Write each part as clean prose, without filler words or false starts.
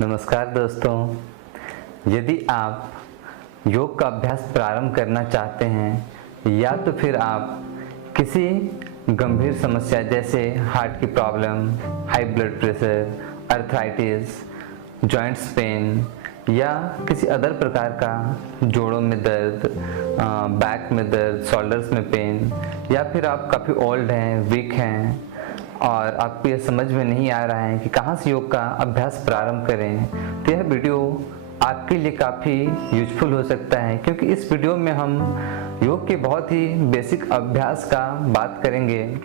नमस्कार दोस्तों, यदि आप योग का अभ्यास प्रारंभ करना चाहते हैं या तो फिर आप किसी गंभीर समस्या जैसे हार्ट की problem, high blood pressure, arthritis, joints pain या किसी अदर प्रकार का जोड़ों में दर्द, बैक में दर्द, शोल्डर्स में पेन, या फिर आप काफ़ी ओल्ड हैं, वीक हैं और आपको यह समझ में नहीं आ रहा है कि कहाँ से योग का अभ्यास प्रारंभ करें, तो यह वीडियो आपके लिए काफ़ी यूजफुल हो सकता है। क्योंकि इस वीडियो में हम योग के बहुत ही बेसिक अभ्यास का बात करेंगे,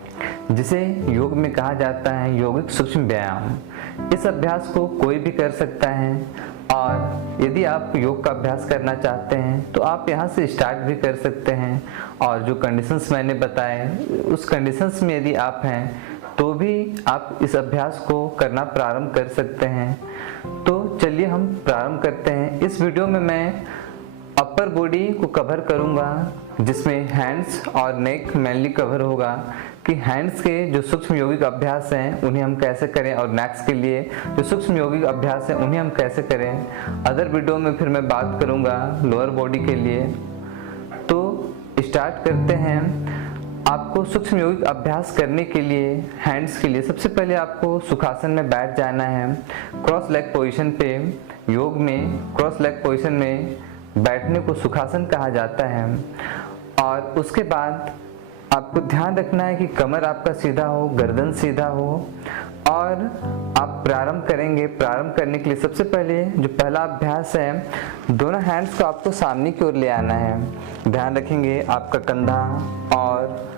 जिसे योग में कहा जाता है यौगिक सूक्ष्म व्यायाम। इस अभ्यास को कोई भी कर सकता है और यदि आप योग का अभ्यास करना चाहते हैं तो आप यहाँ से स्टार्ट भी कर सकते हैं। और जो कंडीशंस मैंने बताए उस कंडीशंस में यदि आप हैं तो भी आप इस अभ्यास को करना प्रारंभ कर सकते हैं। तो चलिए हम प्रारंभ करते हैं। इस वीडियो में मैं अपर बॉडी को कवर करूंगा, जिसमें हैंड्स और नेक मेनली कवर होगा कि हैंड्स के जो सूक्ष्म यौगिक अभ्यास हैं उन्हें हम कैसे करें और नेक्स के लिए जो सूक्ष्म यौगिक अभ्यास हैं उन्हें हम कैसे करें। अदर वीडियो में फिर मैं बात करूंगा लोअर बॉडी के लिए। तो स्टार्ट करते हैं। आपको सूक्ष्म यौगिक अभ्यास करने के लिए हैंड्स के लिए सबसे पहले आपको सुखासन में बैठ जाना है। क्रॉस लेग पोजीशन पे, योग में क्रॉस लेग पोजीशन में बैठने को सुखासन कहा जाता है। और उसके बाद आपको ध्यान रखना है कि कमर आपका सीधा हो, गर्दन सीधा हो। और आप प्रारंभ करेंगे। प्रारंभ करने के लिए सबसे पहले जो पहला अभ्यास है, दोनों हैंड्स को आपको सामने की ओर ले आना है। ध्यान रखेंगे आपका कंधा और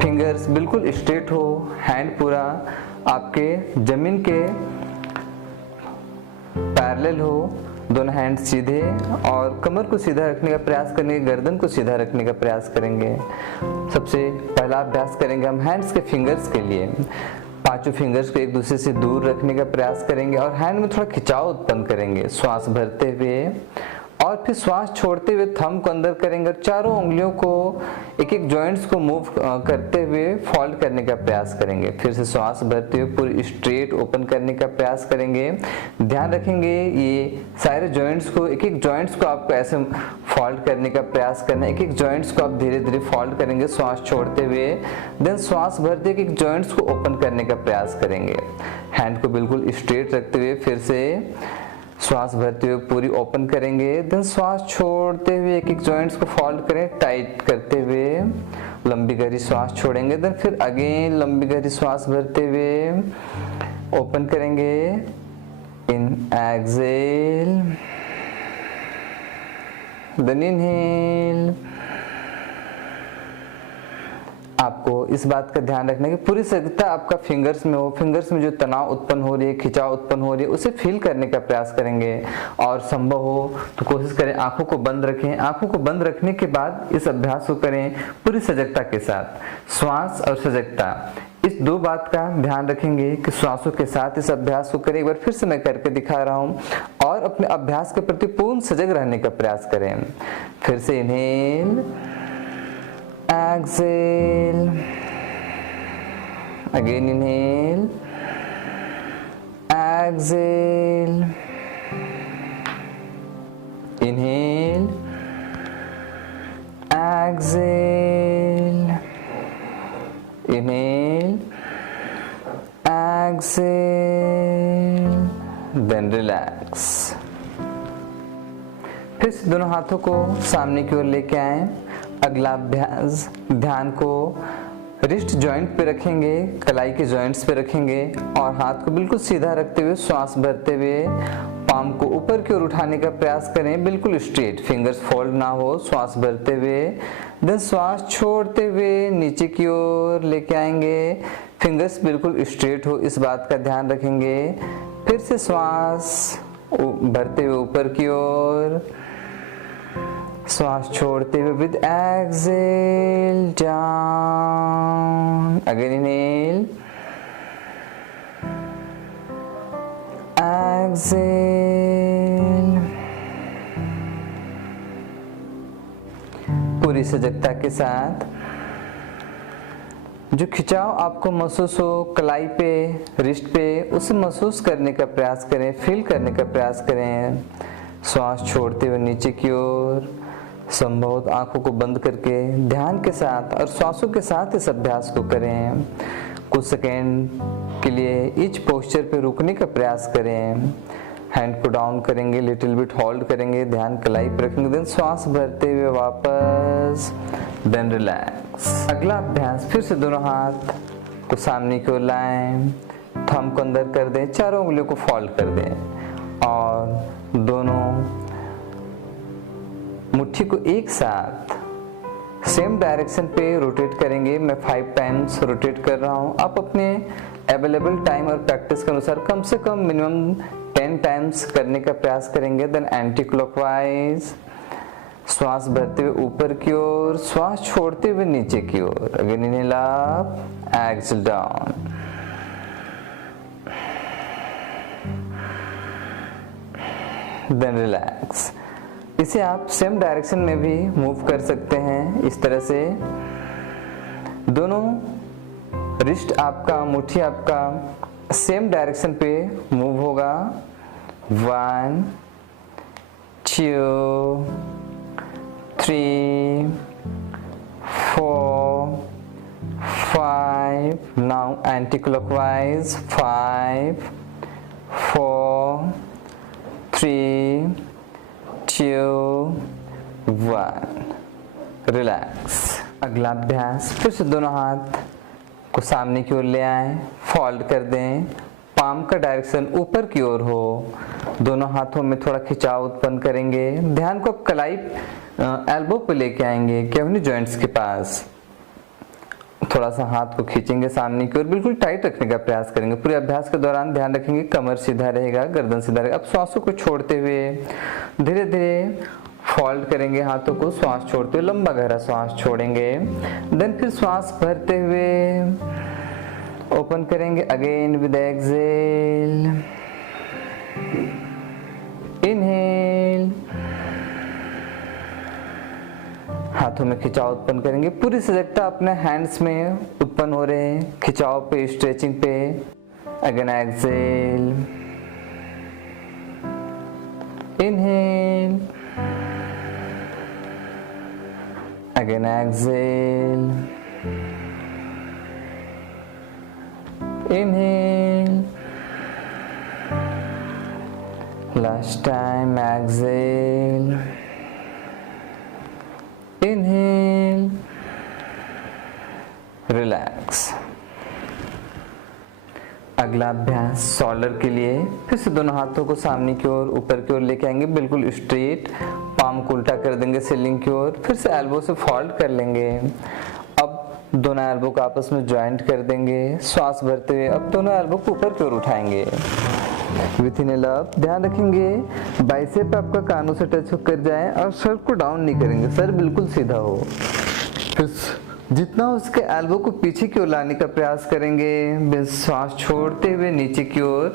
फिंगर्स बिल्कुल स्ट्रेट हो, हैंड पूरा आपके जमीन के पैरेलल हो, दोनों हैंड सीधे, और कमर को सीधा रखने का प्रयास करेंगे, गर्दन को सीधा रखने का प्रयास करेंगे। सबसे पहला अभ्यास करेंगे हम हैंड्स के फिंगर्स के लिए। पांचों फिंगर्स को एक दूसरे से दूर रखने का प्रयास करेंगे और हैंड में थोड़ा खिंचाव उत्पन्न करेंगे, श्वास भरते हुए और फिर श्वास छोड़ते हुए थंब को अंदर करेंगे और चारों उंगलियों को एक एक जॉइंट्स को मूव करते हुए फोल्ड करने का प्रयास करेंगे। फिर से श्वास भरते हुए पूरी स्ट्रेट ओपन करने का प्रयास करेंगे। ध्यान रखेंगे ये सारे जॉइंट्स को, एक एक जॉइंट्स को आपको ऐसे फोल्ड करने का प्रयास करना है। एक एक जॉइंट्स को आप धीरे धीरे फोल्ड करेंगे श्वास छोड़ते हुए। देन श्वास भरते एक एक जॉइंट्स को ओपन करने का प्रयास करेंगे। हैंड को बिल्कुल स्ट्रेट रखते हुए फिर से श्वास भरते हुए पूरी ओपन करेंगे। देन श्वास छोड़ते हुए एक एक जॉइंट्स को फोल्ड करें, टाइट करते हुए लंबी गहरी श्वास छोड़ेंगे। देन फिर अगेन लंबी गहरी श्वास भरते हुए ओपन करेंगे। इन एक्सेल, देन इनहेल। आपको इस बात का ध्यान रखना है कि पूरी सजगता आपका फिंगर्स में हो। फिंगर्स में जो तनाव उत्पन्न हो रही है, खिंचाव उत्पन्न हो रही है, उसे फील करने का प्रयास करेंगे। और संभव हो तो कोशिश करें आंखों को बंद रखें। आंखों को बंद रखने के बाद इस अभ्यास को करें पूरी सजगता के साथ। श्वास और सजगता, इस दो बात का ध्यान रखेंगे कि श्वासों के साथ इस अभ्यास को करें। एक बार फिर से मैं करके दिखा रहा हूं और अपने अभ्यास के प्रति पूर्ण सजग रहने का प्रयास करें। फिर से inhale, exhale, again inhale, exhale, inhale, exhale, inhale, exhale, then relax। फिर से दोनों हाथों को सामने की ओर लेके आए। अगला अभ्यास, ध्यान को रिस्ट जॉइंट पे रखेंगे, कलाई के जॉइंट्स पे रखेंगे और हाथ को बिल्कुल सीधा रखते हुए श्वास भरते हुए पाम को ऊपर की ओर उठाने का प्रयास करें, बिल्कुल स्ट्रेट, फिंगर्स फोल्ड ना हो, श्वास भरते हुए। देन श्वास छोड़ते हुए नीचे की ओर लेके आएंगे, फिंगर्स बिल्कुल स्ट्रेट हो, इस बात का ध्यान रखेंगे। फिर से श्वास भरते हुए ऊपर की ओर, श्वास छोड़ते हुए with exhale down, again inhale, exhale. पूरी सजगता के साथ जो खिंचाव आपको महसूस हो कलाई पे, रिस्ट पे, उसे महसूस करने का प्रयास करें, फील करने का प्रयास करें। श्वास छोड़ते हुए नीचे की ओर, संभवतः आंखों को बंद करके ध्यान के साथ और श्वासों के साथ इस अभ्यास को करें। कुछ सेकेंड के लिए इच पोस्चर पे रुकने का प्रयास करें। हैंड को डाउन करेंगे, लिटिल बिट होल्ड करेंगे, ध्यान कलाई पर रखेंगे, देन श्वास भरते हुए वापस, देन रिलैक्स। अगला अभ्यास, फिर से दोनों हाथ को सामने की ओर लाएं, थंब को अंदर कर दें, चारों उंगलियों को फोल्ड कर दें और दोनों मुट्ठी को एक साथ सेम डायरेक्शन पे रोटेट करेंगे। मैं 5 टाइम्स रोटेट कर रहा हूँ। आप अपने अवेलेबल टाइम और प्रैक्टिस के अनुसार कम से कम मिनिमम 10 टाइम्स करने का प्रयास करेंगे। देन एंटी क्लॉकवाइज, श्वास भरते हुए ऊपर की ओर, श्वास छोड़ते हुए नीचे की ओर। Again inhale up, exhale down. Then relax. इसे आप सेम डायरेक्शन में भी मूव कर सकते हैं। इस तरह से दोनों रिस्ट आपका, मुट्ठी आपका सेम डायरेक्शन पे मूव होगा। 1 2 3 4 5, नाउ एंटी क्लॉकवाइज, 5 4 3 2 1, रिलैक्स। अगला अभ्यास, फिर से दोनों हाथ को सामने की ओर ले आएं, फोल्ड कर दें, पाम का डायरेक्शन ऊपर की ओर हो। दोनों हाथों में थोड़ा खिंचाव उत्पन्न करेंगे। ध्यान को कलाई एल्बो पे लेके आएंगे, केवनी जॉइंट्स के पास। थोड़ा सा हाथ को खींचेंगे सामने की ओर, बिल्कुल टाइट रखने का प्रयास करेंगे। पूरे अभ्यास के दौरान ध्यान रखेंगे कमर सीधा रहेगा, गर्दन सीधा रहेगा। अब श्वासों को छोड़ते हुए धीरे धीरे फोल्ड करेंगे हाथों को, श्वास छोड़ते हुए लंबा गहरा श्वास छोड़ेंगे। देन फिर श्वास भरते हुए ओपन करेंगे। अगेन विद एक्सहेल, इनहेल, हाथों में खिंचाव उत्पन्न करेंगे। पूरी सजगता अपने हैंड्स में उत्पन्न हो रहे हैं, खिंचाव पे, स्ट्रेचिंग पे। Again exhale, inhale, again exhale, inhale, last time exhale, inhale, relax. अगला अभ्यास शोल्डर के लिए, फिर से दोनों हाथों को सामने की ओर, ऊपर की ओर लेके आएंगे, बिल्कुल स्ट्रेट। पाम को उल्टा कर देंगे सीलिंग की ओर, फिर से एल्बो से फोल्ड कर लेंगे। अब दोनों एल्बो को आपस में ज्वाइंट कर देंगे। श्वास भरते हुए अब दोनों एल्बो को ऊपर की ओर उठाएंगे। विथ इनहेल अप, ध्यान रखेंगे बाइसेप आपका कानों से टच कर जाए और सर को डाउन नहीं करेंगे, सर बिल्कुल सीधा हो। फिर जितना उसके एल्बो को पीछे की ओर लाने का प्रयास करेंगे, श्वास छोड़ते हुए नीचे की ओर।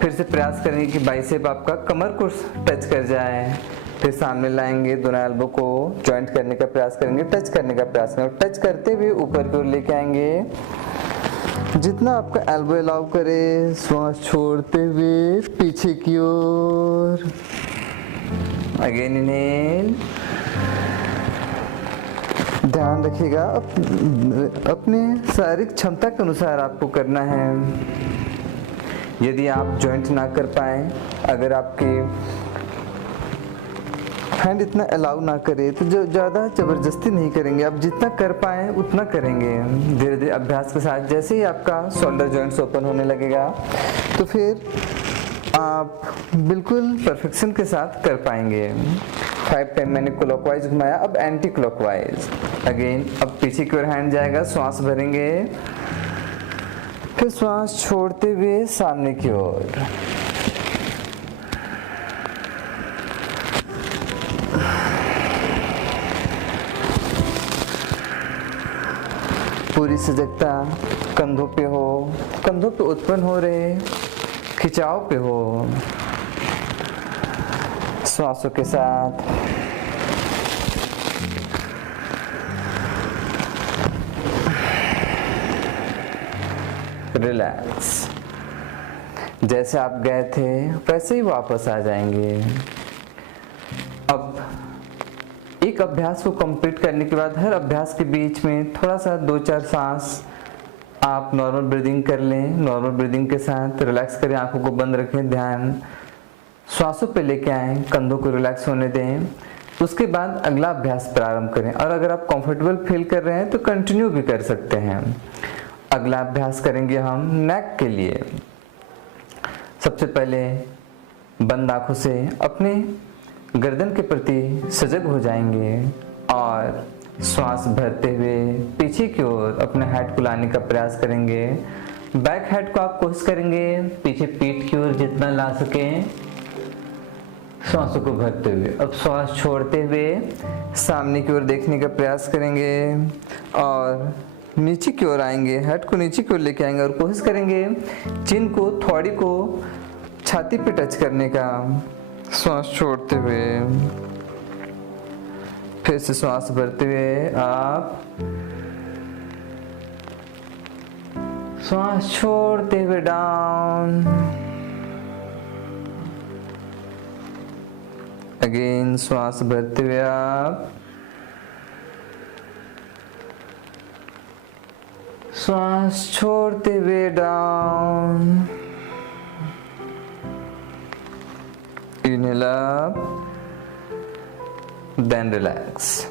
फिर से प्रयास करेंगे कि बाइसेप आपका कमर को टच कर जाए। फिर सामने लाएंगे, दोनों एल्बो को जॉइंट करने का प्रयास करेंगे, टच करने का प्रयास करेंगे। टच करते हुए ऊपर की ओर लेके आएंगे, जितना आपका एल्बो अलाउ करे। श्वास छोड़ते हुए पीछे की ओर। अगेन इनहेल, ध्यान रखिएगा अपने शारीरिक क्षमता के अनुसार आपको करना है। यदि आप जॉइंट ना कर पाए, अगर आपके हैंड इतना अलाउ ना करे तो जो ज़्यादा ज़बरदस्ती नहीं करेंगे, आप जितना कर पाए उतना करेंगे। धीरे धीरे अभ्यास के साथ जैसे ही आपका शोल्डर जॉइंट्स ओपन होने लगेगा तो फिर आप बिल्कुल परफेक्शन के साथ कर पाएंगे। 5 टाइम मैंने क्लॉकवाइज घुमाया, अब एंटी क्लॉकवाइज। अगेन अब पीछे की ओर हैंड जाएगा, श्वास भरेंगे, फिर श्वास छोड़ते हुए सामने की ओर। पूरी सजगता कंधों पे हो, कंधों पे उत्पन्न हो रहे खिंचाव पे हो। श्वासों के साथ रिलैक्स। जैसे आप गए थे वैसे ही वापस आ जाएंगे। अब एक अभ्यास को कंप्लीट करने के बाद हर अभ्यास के बीच में थोड़ा सा 2-4 सांस आप नॉर्मल ब्रीदिंग कर लें। नॉर्मल ब्रीदिंग के साथ रिलैक्स करें, आंखों को बंद रखें, ध्यान श्वासों पे लेके आएं, कंधों को रिलैक्स होने दें। उसके बाद अगला अभ्यास प्रारंभ करें और अगर आप कंफर्टेबल फील कर रहे हैं तो कंटिन्यू भी कर सकते हैं। अगला अभ्यास करेंगे हम नेक के लिए। सबसे पहले बंद आंखों से अपने गर्दन के प्रति सजग हो जाएंगे और श्वास भरते हुए पीछे की ओर अपने हेड को लाने का प्रयास करेंगे। बैक हेड को आप कोशिश करेंगे पीछे पीठ की ओर जितना ला सकें, श्वासों को भरते हुए। अब श्वास छोड़ते हुए सामने की ओर देखने का प्रयास करेंगे और नीचे की ओर आएंगे, हेड को नीचे की ओर लेके आएंगे और कोशिश करेंगे चिन को, थोड़ी को छाती पे टच करने का। श्वास छोड़ते हुए फिर से श्वास भरते हुए आप श्वास छोड़ते हुए डाउन। अगेन श्वास भरते हुए आप श्वास छोड़ते हुए down. Inhale up then relax.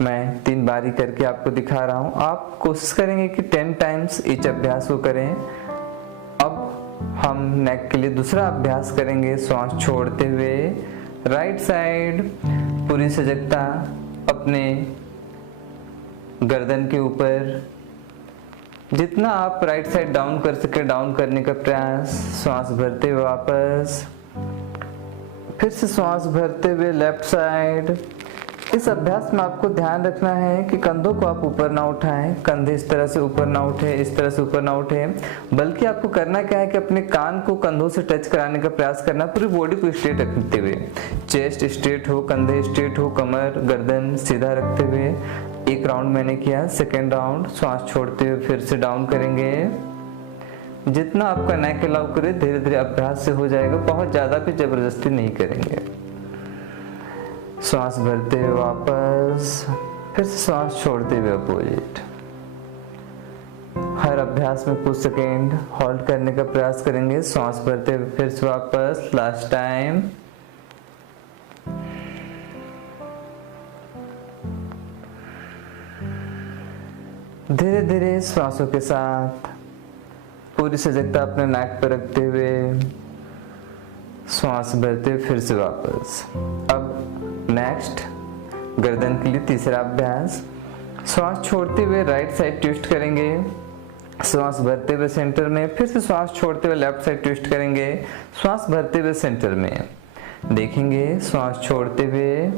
मैं 3 बारी करके आपको दिखा रहा हूं, आप कोशिश करेंगे कि 10 टाइम्स इस अभ्यास को करें। अब हम नेक के लिए दूसरा अभ्यास करेंगे श्वास छोड़ते हुए। राइट साइड पूरी सजगता अपने गर्दन के ऊपर, जितना आप राइट साइड डाउन कर सके डाउन करने का प्रयास। श्वास भरते हुए वापस, फिर से श्वास भरते हुए लेफ्ट साइड। इस अभ्यास में आपको ध्यान रखना है कि कंधों को आप ऊपर ना उठाएं, कंधे इस तरह से ऊपर ना उठे, इस तरह से ऊपर ना उठे, बल्कि आपको करना क्या है कि अपने कान को कंधों से टच कराने का प्रयास करना, पूरी बॉडी को स्ट्रेट रखते हुए। चेस्ट स्ट्रेट हो, कंधे स्ट्रेट हो, कमर गर्दन सीधा रखते हुए। एक राउंड मैंने किया, सेकेंड राउंड श्वास छोड़ते हुए फिर से डाउन करेंगे। जितना आपका नेक अलाउ करे धीरे धीरे अभ्यास से हो जाएगा, बहुत ज्यादा भी जबरदस्ती नहीं करेंगे। श्वास भरते हुए वापस, फिर से श्वास छोड़ते हुए अपोजिट। हर अभ्यास में कुछ सेकेंड होल्ड करने का प्रयास करेंगे। श्वास भरते हुए फिर से वापस, लास्ट टाइम। धीरे धीरे श्वासों के साथ पूरी सजगता अपने नाक पर रखते हुए श्वास भरते हुए फिर से वापस। अब नेक्स्ट गर्दन के लिए तीसरा अभ्यास। श्वास छोड़ते हुए राइट साइड ट्विस्ट करेंगे, श्वास भरते हुए सेंटर में, फिर से श्वास छोड़ते हुए लेफ्ट साइड ट्विस्ट करेंगे, श्वास भरते हुए सेंटर में। देखेंगे श्वास छोड़ते हुए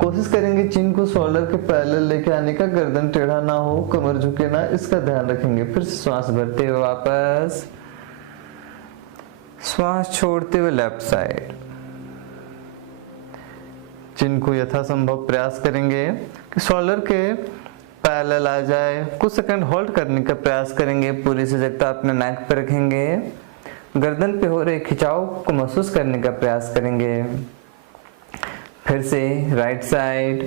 कोशिश करेंगे चिन को शोल्डर के पैरेलल लेके आने का, गर्दन टेढ़ा ना हो, कमर झुके ना, इसका ध्यान रखेंगे। फिर से श्वास भरते हुए वापस, श्वास छोड़ते हुए लेफ्ट साइड। चिन को यथासंभव प्रयास करेंगे कि शोल्डर के पैरेलल आ जाए। कुछ सेकंड होल्ड करने का प्रयास करेंगे, पूरी सजगता अपने नेक पर रखेंगे, गर्दन पे हो रहे खिंचाव को महसूस करने का प्रयास करेंगे। फिर से right side,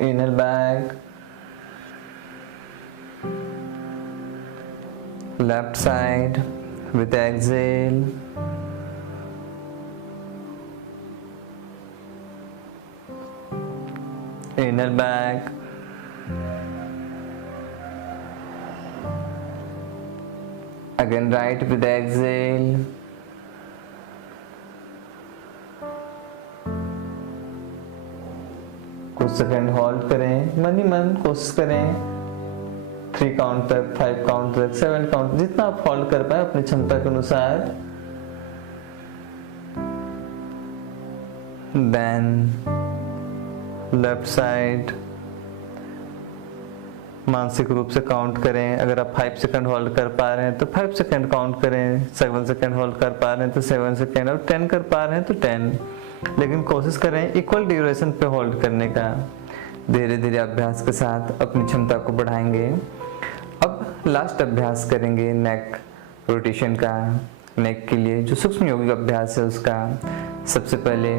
inhale back, left side with exhale, inhale back, again right with exhale, कुछ सेकंड होल्ड करें, मन ही मन कोशिश करें 3 काउंट तक, 5 काउंट तक, 7 काउंट, जितना आप होल्ड कर पाए अपनी क्षमता के अनुसार। देन लेफ्ट साइड मानसिक रूप से काउंट करें। अगर आप 5 सेकंड होल्ड कर पा रहे हैं तो 5 सेकंड काउंट करें, 7 सेकंड होल्ड कर पा रहे हैं तो 7 सेकंड, और 10 कर पा रहे हैं तो 10। लेकिन कोशिश करें इक्वल ड्यूरेशन पे होल्ड करने का। धीरे धीरे अभ्यास के साथ अपनी क्षमता को बढ़ाएंगे। अब लास्ट अभ्यास करेंगे नेक रोटेशन का। नेक के लिए जो सूक्ष्म योगिक अभ्यास है उसका, सबसे पहले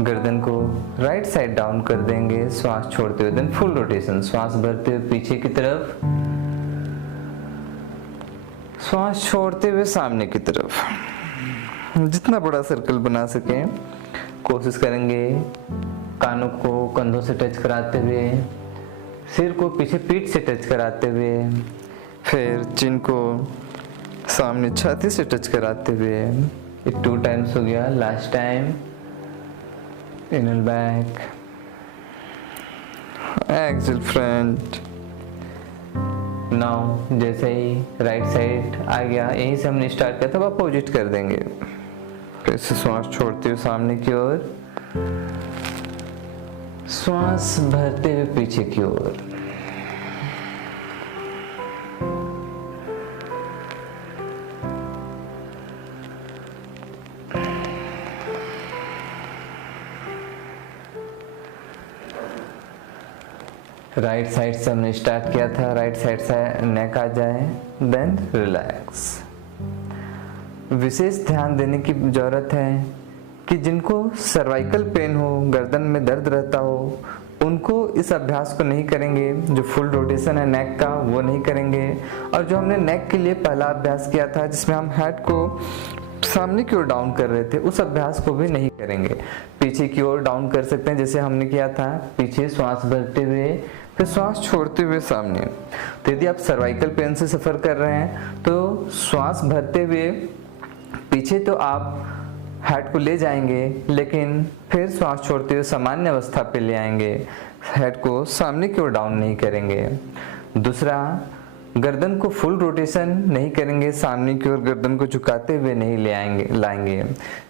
गर्दन को राइट साइड डाउन कर देंगे श्वास छोड़ते हुए, देन फुल रोटेशन। श्वास भरते हुए पीछे की तरफ, श्वास छोड़ते हुए सामने की तरफ, जितना बड़ा सर्कल बना सकें कोशिश करेंगे। कानों को कंधों से टच कराते हुए, सिर को पीछे पीठ से टच कराते हुए, फिर चिन को सामने छाती से टच कराते हुए। ये 2 टाइम्स हो गया। Last time inhale back, exhale front. Now जैसे ही राइट साइड आ गया, यहीं से हमने स्टार्ट किया था, अपोजिट कर देंगे। फिर से श्वास छोड़ते हुए सामने की ओर, श्वास भरते हुए पीछे की ओर। राइट साइड से हमने स्टार्ट किया था, राइट साइड से नेक आ जाए, देन रिलैक्स। विशेष ध्यान देने की जरूरत है कि जिनको सर्वाइकल पेन हो, गर्दन में दर्द रहता हो, उनको इस अभ्यास को नहीं करेंगे। जो फुल रोटेशन है नेक का वो नहीं करेंगे। और जो हमने नेक के लिए पहला अभ्यास किया था जिसमें हम हेड को सामने की ओर डाउन कर रहे थे, उस अभ्यास को भी नहीं करेंगे। पीछे की ओर डाउन कर सकते हैं जैसे हमने किया था, पीछे श्वास भरते हुए फिर श्वास छोड़ते हुए सामने। तो यदि आप सर्वाइकल पेन से सफर कर रहे हैं तो श्वास भरते हुए पीछे तो आप हेड को ले जाएंगे, लेकिन फिर श्वास छोड़ते हुए सामान्य अवस्था पे ले आएंगे। हेड को सामने की ओर डाउन नहीं करेंगे। दूसरा, गर्दन को फुल रोटेशन नहीं करेंगे, सामने की ओर गर्दन को झुकाते हुए नहीं लाएंगे।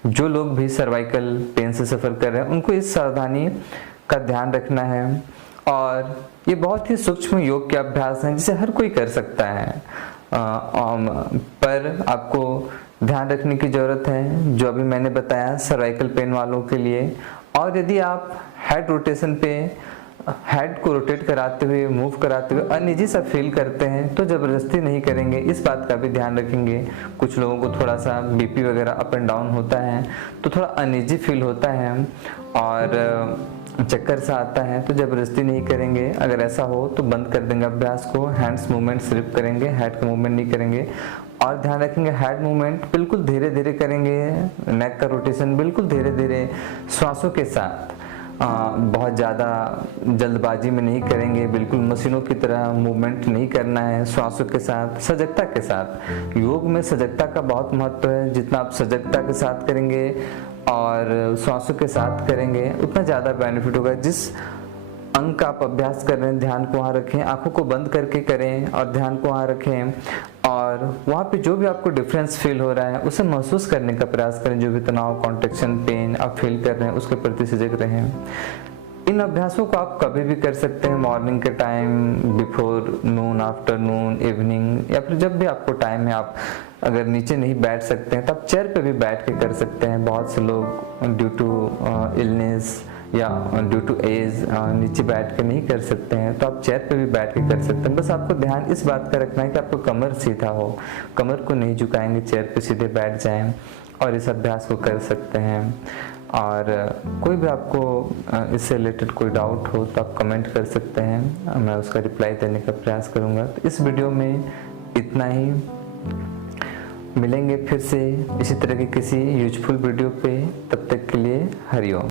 जो लोग भी सर्वाइकल पेन से सफर कर रहे हैं उनको इस सावधानी का ध्यान रखना है। और ये बहुत ही सूक्ष्म योग के अभ्यास हैं जिसे हर कोई कर सकता है, पर आपको ध्यान रखने की जरूरत है जो अभी मैंने बताया सर्वाइकल पेन वालों के लिए। और यदि आप हेड रोटेशन पे हेड को रोटेट कराते हुए, मूव कराते हुए अनइजी सा फील करते हैं तो जबरदस्ती नहीं करेंगे। इस बात का भी ध्यान रखेंगे। कुछ लोगों को थोड़ा सा बीपी वगैरह अप एंड डाउन होता है तो थोड़ा अनइजी फील होता है और चक्कर सा आता है, तो जबरदस्ती नहीं करेंगे। अगर ऐसा हो तो बंद कर देंगे अभ्यास को, हैंड्स मूवमेंट सिर्फ करेंगे, हेड का मूवमेंट नहीं करेंगे। और ध्यान रखेंगे हेड मूवमेंट बिल्कुल धीरे धीरे करेंगे, नेक का रोटेशन बिल्कुल धीरे धीरे श्वासों के साथ, बहुत ज़्यादा जल्दबाजी में नहीं करेंगे। बिल्कुल मशीनों की तरह मूवमेंट नहीं करना है, श्वासों के साथ, सजगता के साथ। योग में सजगता का बहुत महत्व है। जितना आप सजगता के साथ करेंगे और श्वासों के साथ करेंगे उतना ज़्यादा बेनिफिट होगा। जिस अंग का आप अभ्यास कर रहे हैं ध्यान को वहाँ रखें, आंखों को बंद करके करें और ध्यान को वहाँ रखें। और वहाँ पे जो भी आपको डिफरेंस फील हो रहा है उसे महसूस करने का प्रयास करें। जो भी तनाव, कॉन्ट्रैक्शन, पेन आप फील कर रहे हैं उसके प्रति सजग रहें। इन अभ्यासों को आप कभी भी कर सकते हैं, मॉर्निंग के टाइम, बिफोर नून, आफ्टरनून, इवनिंग, या फिर जब भी आपको टाइम है। आप अगर नीचे नहीं बैठ सकते हैं तो आप चेयर पे भी बैठ के कर सकते हैं। बहुत से लोग ड्यू टू इलनेस या ड्यू टू एज नीचे बैठ के नहीं कर सकते हैं, तो आप चेयर पे भी बैठ के कर सकते हैं। बस आपको ध्यान इस बात का रखना है कि आपको कमर सीधा हो, कमर को नहीं झुकाएंगे, चेयर पे सीधे बैठ जाएं और इस अभ्यास को कर सकते हैं। और कोई भी आपको इससे रिलेटेड कोई डाउट हो तो आप कमेंट कर सकते हैं, मैं उसका रिप्लाई देने का प्रयास करूँगा। तो इस वीडियो में इतना ही, मिलेंगे फिर से इसी तरह के किसी यूजफुल वीडियो पे। तब तक के लिए हरिओम।